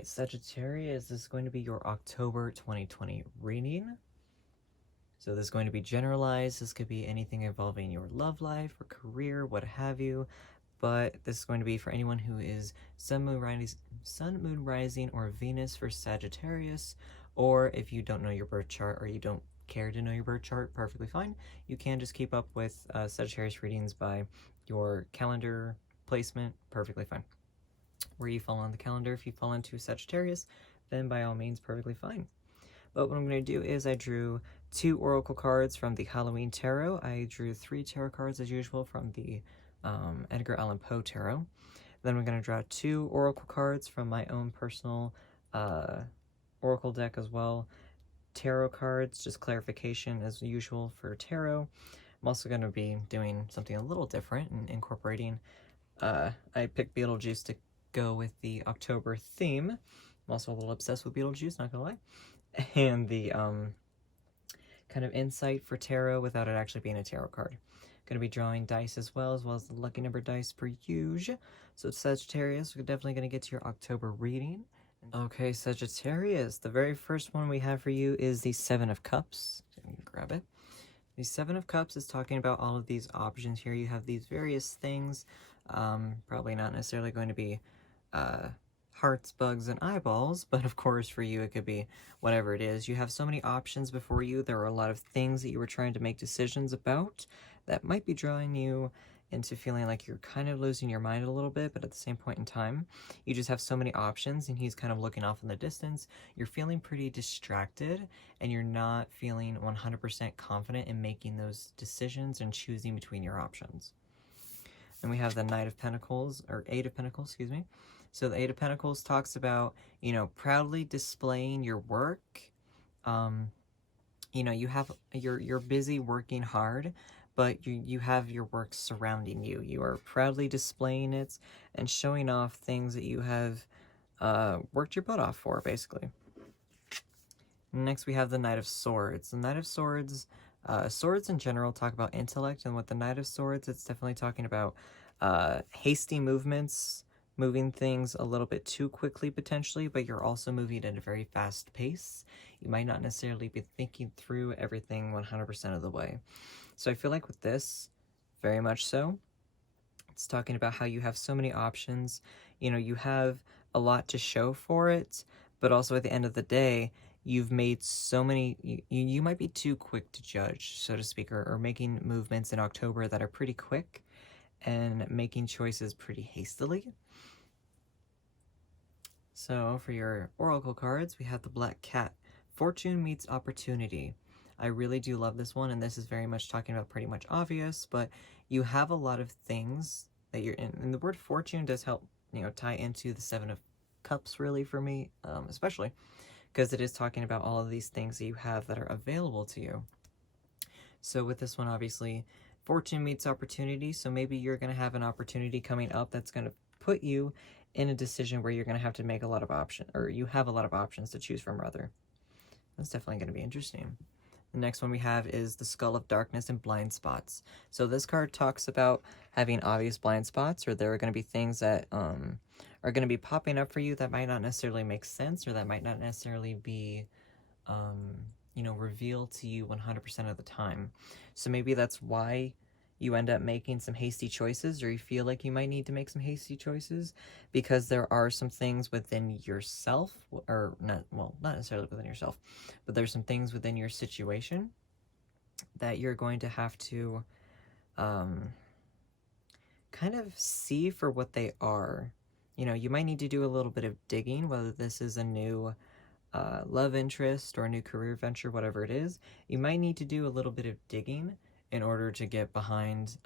right, Sagittarius, this is going to be your October 2020 reading. So this is going to be generalized. This could be anything involving your love life or career, what have you. But this is going to be for anyone who is Sun, Moon, Rising, or Venus for Sagittarius. Or if you don't know your birth chart or you don't care to know your birth chart, perfectly fine. You can just keep up with Sagittarius readings by your calendar placement, perfectly fine. Where you fall on the calendar, if you fall into Sagittarius, then by all means, perfectly fine. But what I'm going to do is I drew 2 oracle cards from the Halloween Tarot. I drew 3 tarot cards as usual from the Edgar Allan Poe Tarot. Then we're going to draw 2 oracle cards from my own personal oracle deck as well. Tarot cards, just clarification as usual for tarot. I'm also going to be doing something a little different and incorporating. I picked Beetlejuice to go with the October theme. I'm also a little obsessed with Beetlejuice, not gonna lie. And the kind of insight for tarot without it actually being a tarot card. Gonna be drawing dice as well as the lucky number dice per usual. So it's Sagittarius, we're definitely gonna get to your October reading. Okay, Sagittarius, the very first one we have for you is the 7 of Cups. So you can grab it. The 7 of Cups is talking about all of these options here. You have these various things, probably not necessarily going to be hearts, bugs, and eyeballs, but of course for you it could be whatever it is. You have so many options before you. There are a lot of things that you were trying to make decisions about that might be drawing you into feeling like you're kind of losing your mind a little bit, but at the same point in time, you just have so many options and he's kind of looking off in the distance. You're feeling pretty distracted and you're not feeling 100% confident in making those decisions and choosing between your options. And we have the Knight of Pentacles, or 8 of Pentacles, excuse me. So the 8 of Pentacles talks about, you know, proudly displaying your work. You know, you're busy working hard, but you have your work surrounding you. You are proudly displaying it and showing off things that you have worked your butt off for, basically. Next, we have the Knight of Swords. The Knight of Swords, swords in general talk about intellect, and with the Knight of Swords, it's definitely talking about hasty movements, moving things a little bit too quickly potentially, but you're also moving at a very fast pace. You might not necessarily be thinking through everything 100% of the way. So I feel like with this, very much so, it's talking about how you have so many options. You know, you have a lot to show for it, but also at the end of the day, you've made so many, you might be too quick to judge, so to speak, or making movements in October that are pretty quick and making choices pretty hastily. So for your oracle cards, we have the Black Cat. Fortune meets opportunity. I really do love this one, and this is very much talking about pretty much obvious, but you have a lot of things that you're in. And the word fortune does help, you know, tie into the 7 of Cups really for me, especially because it is talking about all of these things that you have that are available to you. So with this one, obviously, fortune meets opportunity. So maybe you're going to have an opportunity coming up that's going to put you in a decision where you're going to have to make a lot of options, or you have a lot of options to choose from, rather. That's definitely going to be interesting. The next one we have is the Skull of Darkness and Blind Spots. So this card talks about having obvious blind spots, or there are going to be things that are going to be popping up for you that might not necessarily make sense, or that might not necessarily be, you know, revealed to you 100% of the time. So maybe that's why you end up making some hasty choices, or you feel like you might need to make some hasty choices, because there are some things within yourself, or not necessarily within yourself, but there's some things within your situation that you're going to have to kind of see for what they are. You know, you might need to do a little bit of digging, whether this is a new love interest or a new career venture, whatever it is. You might need to do a little bit of digging in order to get behind,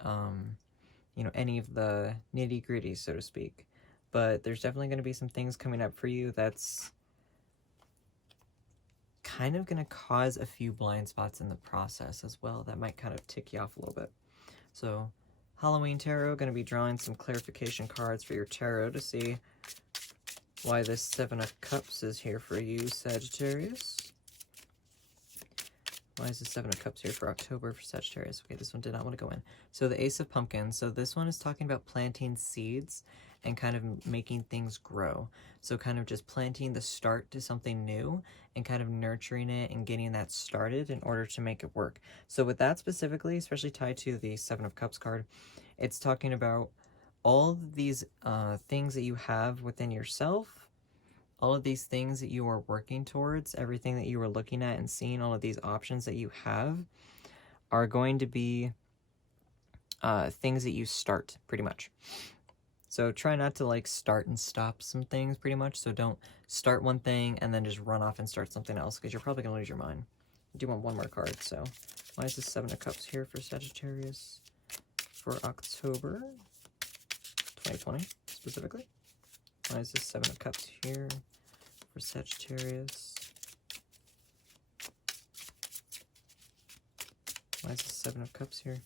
you know, any of the nitty-gritty, so to speak. But there's definitely going to be some things coming up for you that's kind of going to cause a few blind spots in the process as well that might kind of tick you off a little bit. So Halloween Tarot, going to be drawing some clarification cards for your tarot to see why this 7 of Cups is here for you, Sagittarius. Why is the 7 of Cups here for October for Sagittarius? Okay, this one did not want to go in. So the Ace of Pumpkins. So this one is talking about planting seeds and kind of making things grow. So kind of just planting the start to something new and kind of nurturing it and getting that started in order to make it work. So with that specifically, especially tied to the Seven of Cups card, it's talking about all of these things that you have within yourself, all of these things that you are working towards, everything that you are looking at and seeing, all of these options that you have are going to be things that you start, pretty much. So try not to like start and stop some things, pretty much. So don't start one thing and then just run off and start something else, because you're probably going to lose your mind. I do want one more card, so why is this Seven of Cups here for Sagittarius for October 2020, specifically? Why is this Seven of Cups here for Sagittarius? Why is this Seven of Cups here?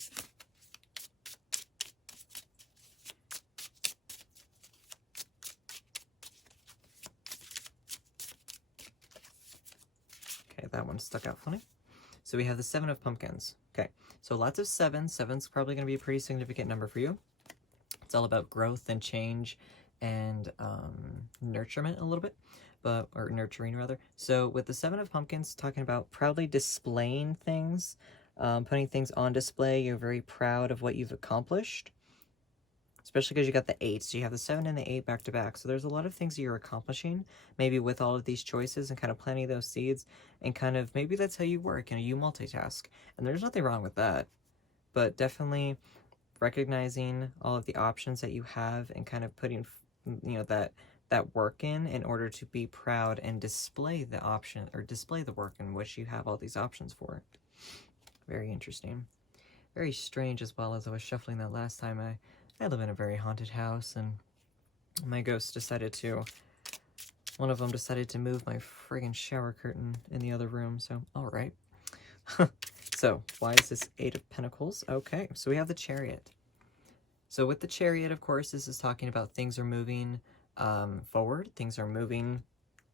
Okay, that one stuck out funny. So we have the Seven of Pumpkins. Okay, so lots of sevens. Seven's probably going to be a pretty significant number for you. It's all about growth and change and nurturement a little bit, or nurturing rather. So with the Seven of Pumpkins, talking about proudly displaying things, putting things on display. You're very proud of what you've accomplished, especially because you got the 8. So you have the 7 and the 8 back to back. So there's a lot of things that you're accomplishing, maybe with all of these choices, and kind of planting those seeds, and kind of maybe that's how you work, you multitask. And there's nothing wrong with that, but definitely recognizing all of the options that you have and kind of putting, that work in order to be proud and display the option, or display the work in which you have all these options for. Very interesting. Very strange as well. As I was shuffling that last time, I live in a very haunted house, and my ghost one of them decided to move my friggin' shower curtain in the other room, so alright. So, why is this 8 of Pentacles? Okay, so we have the Chariot. So with the Chariot, of course, this is talking about things are moving forward. Things are moving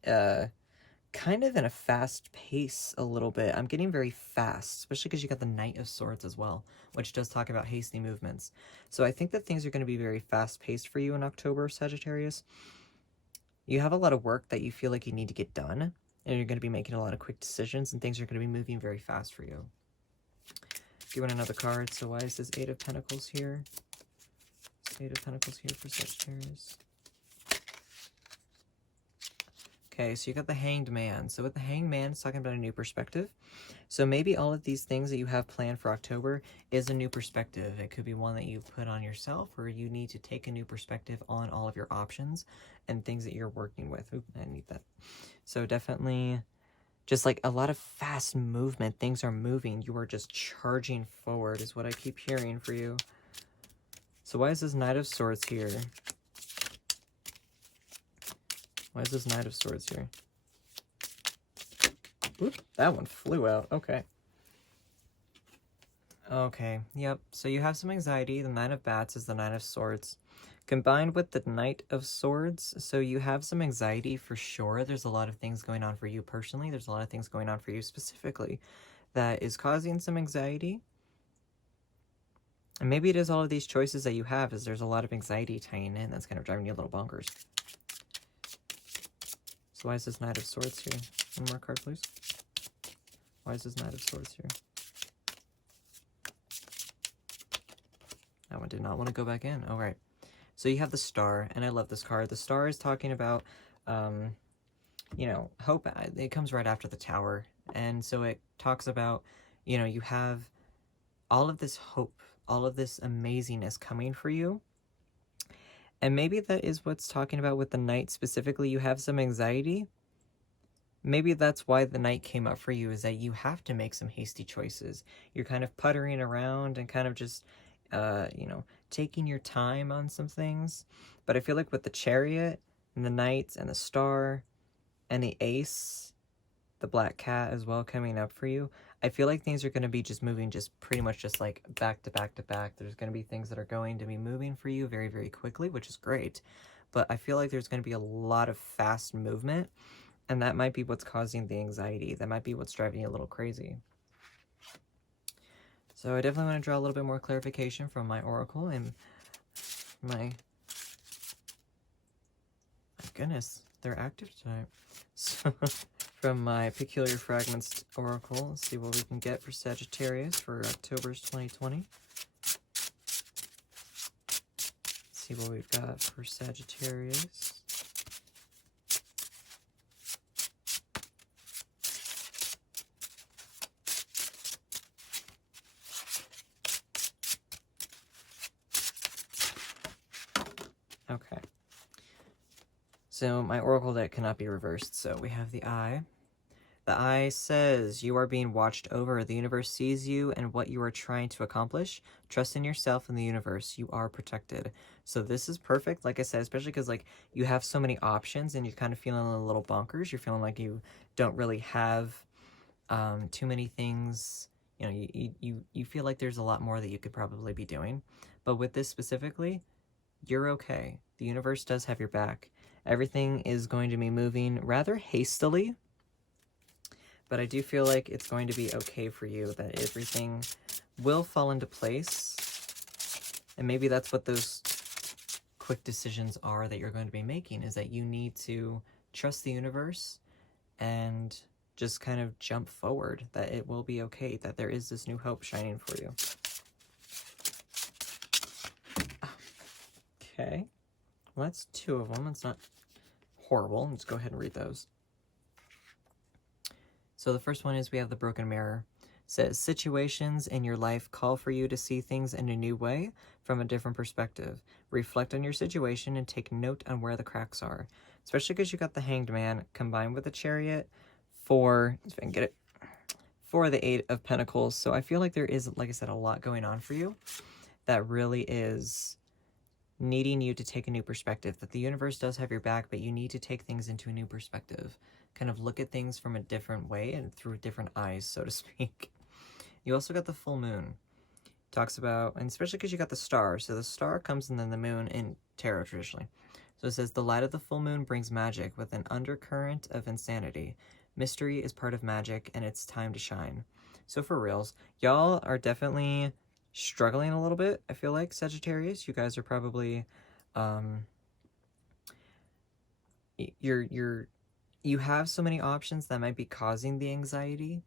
kind of in a fast pace a little bit. I'm getting very fast, especially because you got the Knight of Swords as well, which does talk about hasty movements. So I think that things are going to be very fast paced for you in October, Sagittarius. You have a lot of work that you feel like you need to get done, and you're going to be making a lot of quick decisions, and things are going to be moving very fast for you. Do you want another card? So why is this 8 of Pentacles here? 8 of Pentacles here for Sagittarius. Okay, so you got the Hanged Man. So with the Hanged Man, it's talking about a new perspective. So maybe all of these things that you have planned for October is a new perspective. It could be one that you put on yourself, or you need to take a new perspective on all of your options and things that you're working with. Oop, I need that. So definitely just like a lot of fast movement. Things are moving. You are just charging forward is what I keep hearing for you. So why is this Knight of Swords here? Why is this Knight of Swords here? Oop, that one flew out. Okay. Okay, yep. So you have some anxiety. The Nine of Bats is the Knight of Swords, combined with the Knight of Swords. So you have some anxiety for sure. There's a lot of things going on for you personally. There's a lot of things going on for you specifically that is causing some anxiety. And maybe it is all of these choices that you have, is there's a lot of anxiety tying in that's kind of driving you a little bonkers. So why is this Knight of Swords here? One more card, please. Why is this Knight of Swords here? That one did not want to go back in. All right. So you have the Star, and I love this card. The Star is talking about, hope. It comes right after the Tower. And so it talks about, you have all of this hope, all of this amazingness coming for you. And maybe that is what's talking about with the Knight specifically. You have some anxiety. Maybe that's why the Knight came up for you, is that you have to make some hasty choices. You're kind of puttering around and kind of just, taking your time on some things. But I feel like with the Chariot and the Knight and the Star and the Ace, the Black Cat as well coming up for you, I feel like things are going to be just moving just pretty much just like back to back to back. There's going to be things that are going to be moving for you very, very quickly, which is great. But I feel like there's going to be a lot of fast movement, and that might be what's causing the anxiety. That might be what's driving you a little crazy. So I definitely want to draw a little bit more clarification from my oracle and my goodness, they're active tonight. So, from my Peculiar Fragments Oracle, let's see what we can get for Sagittarius for October's 2020. Let's see what we've got for Sagittarius. Okay. So my oracle deck cannot be reversed, so we have the Eye. The Eye says, you are being watched over. The universe sees you and what you are trying to accomplish. Trust in yourself and the universe. You are protected. So this is perfect, like I said, especially because like you have so many options and you're kind of feeling a little bonkers. You're feeling like you don't really have too many things. You know, you feel like there's a lot more that you could probably be doing. But with this specifically, you're okay. The universe does have your back. Everything is going to be moving rather hastily, but I do feel like it's going to be okay for you, that everything will fall into place. And maybe that's what those quick decisions are that you're going to be making, is that you need to trust the universe and just kind of jump forward, that it will be okay, that there is this new hope shining for you. Okay. Well, that's two of them. It's not horrible. Let's go ahead and read those. So the first one is we have the Broken Mirror. It says, situations in your life call for you to see things in a new way from a different perspective. Reflect on your situation and take note on where the cracks are. Especially because you got the Hanged Man combined with the Chariot for, if I can get it, for the Eight of Pentacles. So I feel like there is, like I said, a lot going on for you that really is needing you to take a new perspective, that the universe does have your back, but you need to take things into a new perspective. Kind of look at things from a different way and through different eyes, so to speak. You also got the full moon. Talks about, and especially because you got the star. So the star comes and then the moon in tarot traditionally. So it says, the light of the full moon brings magic with an undercurrent of insanity. Mystery is part of magic and it's time to shine. So for reals, y'all are definitely struggling a little bit, I feel like, Sagittarius. You guys are probably you have so many options that might be causing the anxiety,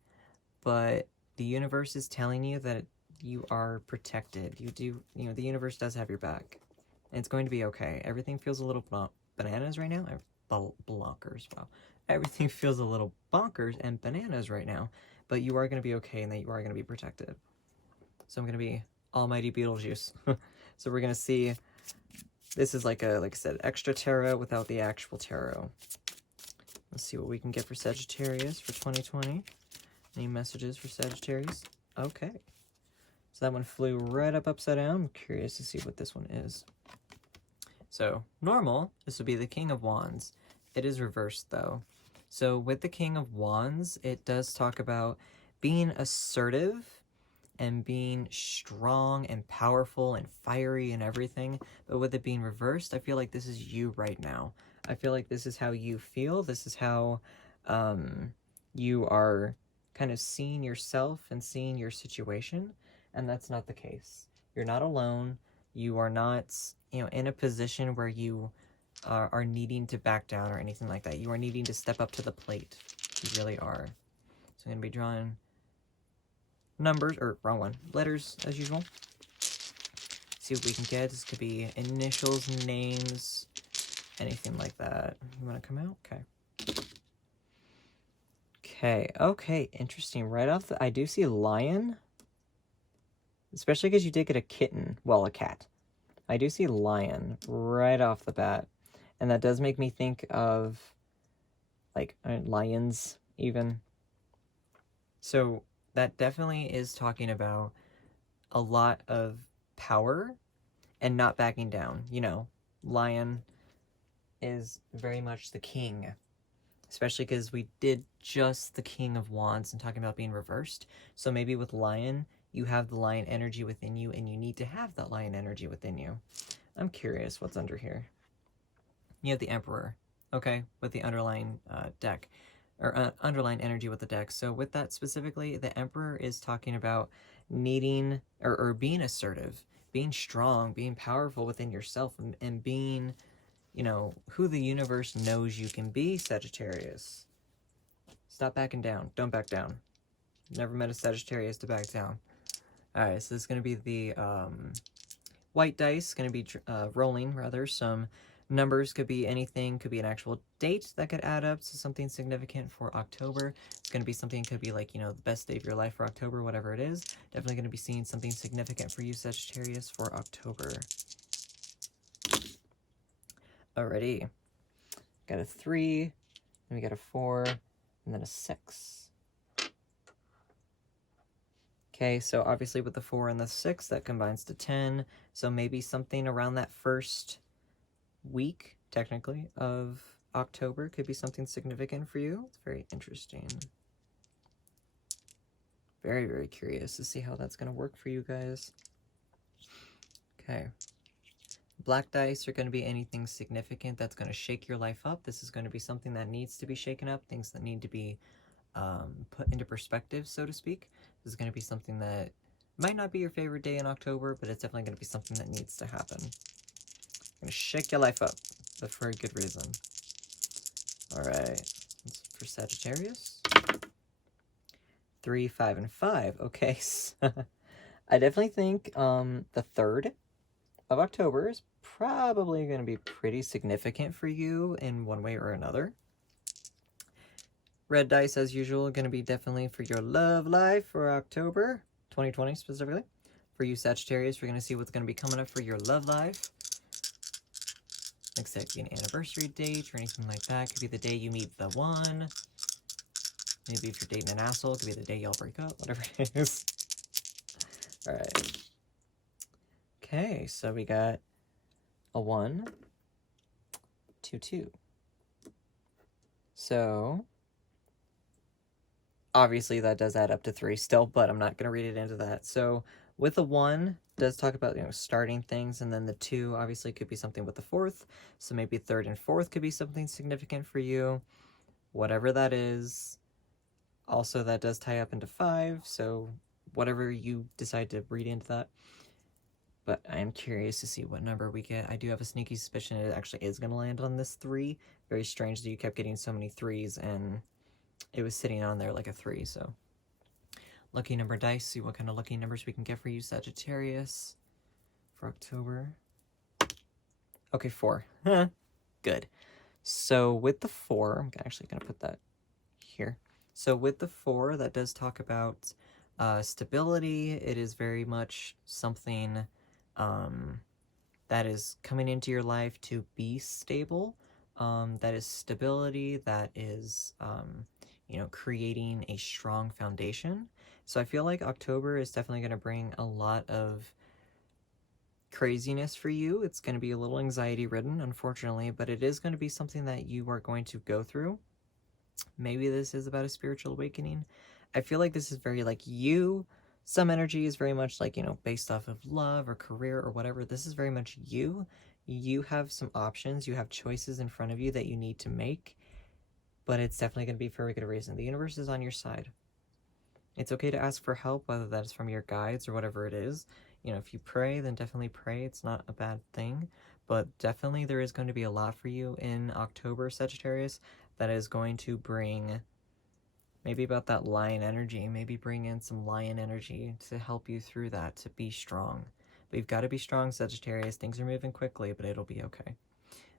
but the universe is telling you that you are protected. The universe does have your back. And it's going to be okay. Everything feels a little bananas right now. Blonkers, wow. Everything feels a little bonkers and bananas right now, but you are going to be okay and that you are going to be protected. So I'm going to be Almighty Beetlejuice. So we're going to see, this is like I said, extra tarot without the actual tarot. Let's see what we can get for Sagittarius for 2020. Any messages for Sagittarius? Okay. So that one flew right up upside down. I'm curious to see what this one is. So normal, this would be the King of Wands. It is reversed though. So with the King of Wands, it does talk about being assertive and being strong and powerful and fiery and everything. But with it being reversed, I feel like this is you right now. I feel like this is how you feel. This is how you are kind of seeing yourself and seeing your situation. And that's not the case. You're not alone. You are not, in a position where you are needing to back down or anything like that. You are needing to step up to the plate. You really are. So I'm going to be drawing numbers, or wrong one, letters as usual. See what we can get. This could be initials, names, anything like that. You want to come out? Okay. Okay, interesting. Right off I do see lion. Especially because you did get a kitten. Well, a cat. I do see lion right off the bat. And that does make me think of, like, lions, even. So that definitely is talking about a lot of power and not backing down. Lion is very much the king, especially because we did just the King of Wands and talking about being reversed. So maybe with lion, you have the lion energy within you and you need to have that lion energy within you. I'm curious what's under here. You have the Emperor, okay, with the underlying deck. Or underlying energy with the deck. So with that specifically, the Emperor is talking about needing, or being assertive, being strong, being powerful within yourself, and being, you know, who the universe knows you can be, Sagittarius. Stop backing down. Don't back down. Never met a Sagittarius to back down. Alright, so this is going to be the white dice, going to be rolling, rather. Some numbers could be anything, could be an actual date that could add up to something significant for October. It's going to be something, could be like, you know, the best day of your life for October, whatever it is. Definitely going to be seeing something significant for you, Sagittarius, for October. Alrighty. Got a 3, then we got a 4, and then a 6. Okay, so obviously with the 4 and the 6, that combines to 10. So maybe something around that first week, technically, of October could be something significant for you. It's very interesting. Very, very curious to see how that's going to work for you guys. Okay. Black dice are going to be anything significant that's going to shake your life up. This is going to be something that needs to be shaken up, things that need to be put into perspective, so to speak. This is going to be something that might not be your favorite day in October, but it's definitely going to be something that needs to happen. Going to shake your life up, but for a good reason. Alright, for Sagittarius. 3, 5, and 5. Okay, so I definitely think the 3rd of October is probably going to be pretty significant for you in one way or another. Red dice, as usual, going to be definitely for your love life for October 2020 specifically. For you Sagittarius, we're going to see what's going to be coming up for your love life. Like I said, it could be an anniversary date or anything like that. It could be the day you meet the one. Maybe if you're dating an asshole, it could be the day y'all break up, whatever it is. Alright. Okay, so we got a 1, 2, 2. So obviously that does add up to 3 still, but I'm not going to read it into that. So with the 1, does talk about, you know, starting things, and then the 2 obviously could be something with the 4th. So maybe 3rd and 4th could be something significant for you, whatever that is. Also, that does tie up into 5, so whatever you decide to read into that. But I am curious to see what number we get. I do have a sneaky suspicion it actually is going to land on this 3. Very strange that you kept getting so many 3s, and it was sitting on there like a 3, so. Lucky number dice, see what kind of lucky numbers we can get for you, Sagittarius, for October. Okay, 4. Good. So with the 4, I'm actually going to put that here. So with the 4, that does talk about stability. It is very much something that is coming into your life to be stable. That is stability, that is, you know, creating a strong foundation. So I feel like October is definitely going to bring a lot of craziness for you. It's going to be a little anxiety-ridden, unfortunately, but it is going to be something that you are going to go through. Maybe this is about a spiritual awakening. I feel like this is very, like, you. Some energy is very much, like, you know, based off of love or career or whatever. This is very much you. You have some options. You have choices in front of you that you need to make. But it's definitely going to be for a good reason. The universe is on your side. It's okay to ask for help, whether that's from your guides or whatever it is. You know, if you pray, then definitely pray. It's not a bad thing. But definitely there is going to be a lot for you in October, Sagittarius, that is going to bring maybe about that lion energy. Maybe bring in some lion energy to help you through that, to be strong. But you've got to be strong, Sagittarius. Things are moving quickly, but it'll be okay.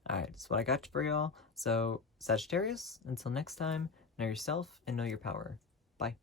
Alright, that's what I got for y'all. So, Sagittarius, until next time, know yourself and know your power. Bye.